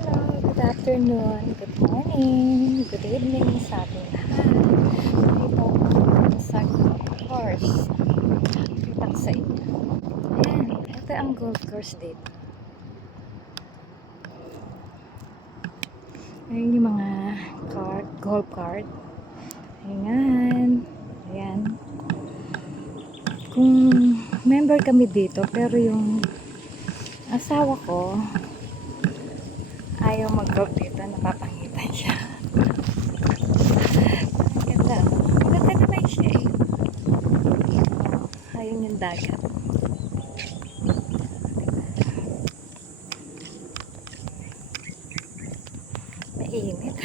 Hello, good afternoon, good morning, good evening sa ating lahat. Dito ako sa golf course. Kita ko sa inyo. Ayan, ito ang golf course dito. Ayan yung mga golf cart. Ayan. Ayan. Kung member kami dito, pero yung asawa ko ayaw mag-golf dito, napapangitan siya. Ganda. Maganda naman siya eh. Ayun yung dagat. Mainit.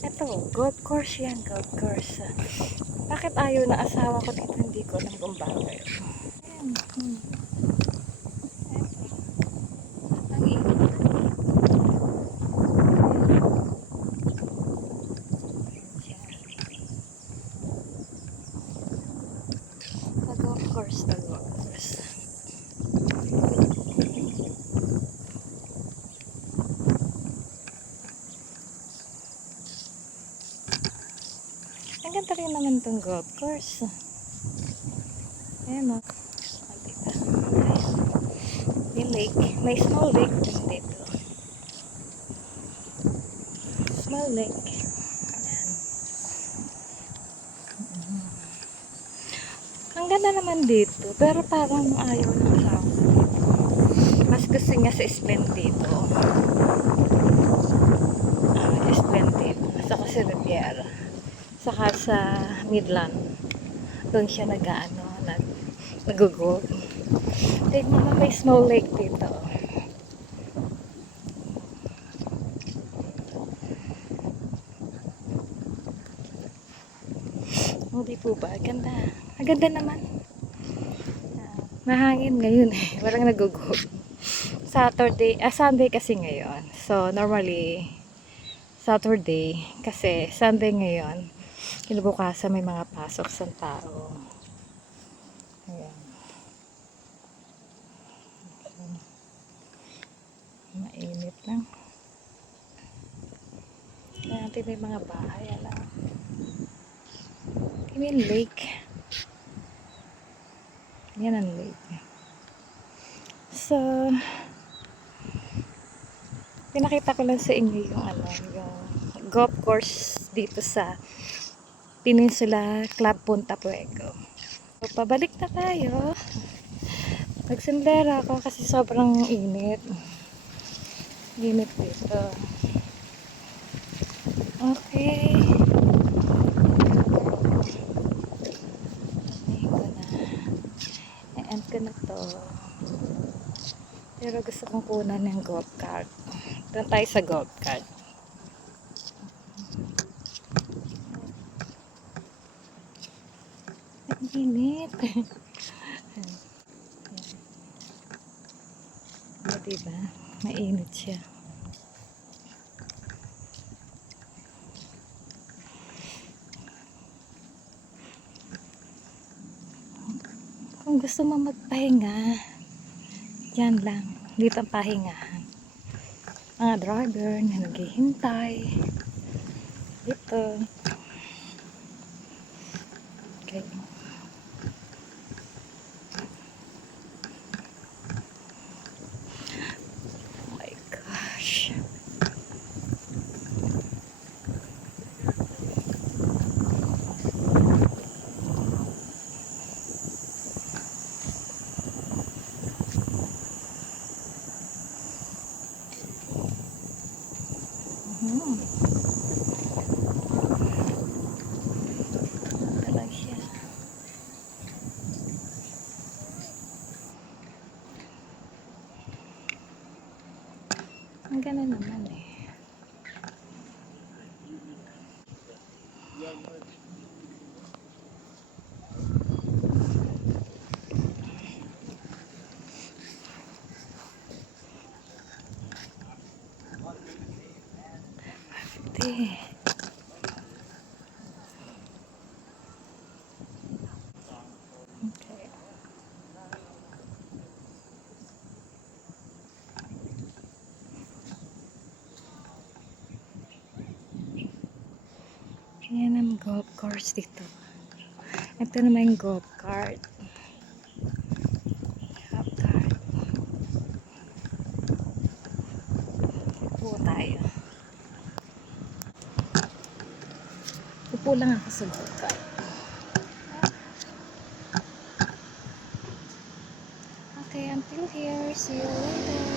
Ito, golf course yan, golf course. Bakit ayaw na asawa ko dito? Hindi ko alam kung bakit. Ayan. Ang init. The golf course, the golf course. Ang ganda rin naman itong golf course. Ayan o. Diba? May lake. May small lake din dito. Small lake. Ayan. Ang ganda naman dito. Pero parang ayaw ng asawa ko dito. Mas gusto niya sa Splendid dito. Splendid. Saka sa Riviera. Saka sa Midland. Doon siya nag-golf. Tignan mo, may small lake dito. Hindi po ba? Ganda. Ang ganda naman. Mahangin ngayon eh. Walang nag-golf. Sunday kasi ngayon. So, normally, Saturday. Kasi, Sunday ngayon. Kinabukasan may mga pasok sa tao. Ayan. Mainit lang. Ayan, natin may mga bahay. Alam. May lake. Yan ang lake. So, pinakita ko lang sa inyo yung yung golf course dito sa Peninsula Club Punta Puego. So, pabalik na tayo. Nagsendera ako kasi sobrang init. Init dito. Okay. I-end ko na to. Pero gusto kong kunan ng golf cart. Doon tayo sa golf cart. Ang init. O, diba? Mainit siya. Kung gusto mo magpahinga, yan lang. Dito ang pahingahan. Mga driver na naghihintay. Dito. Okay. Oh my gosh. Talag siya. Ang ganda naman eh. Okay. Ayan ang golf course dito. Ito naman yung golf cart. Golf cart. Upo tayo. Upo lang ako sa golf cart. Okay, until here. See you later.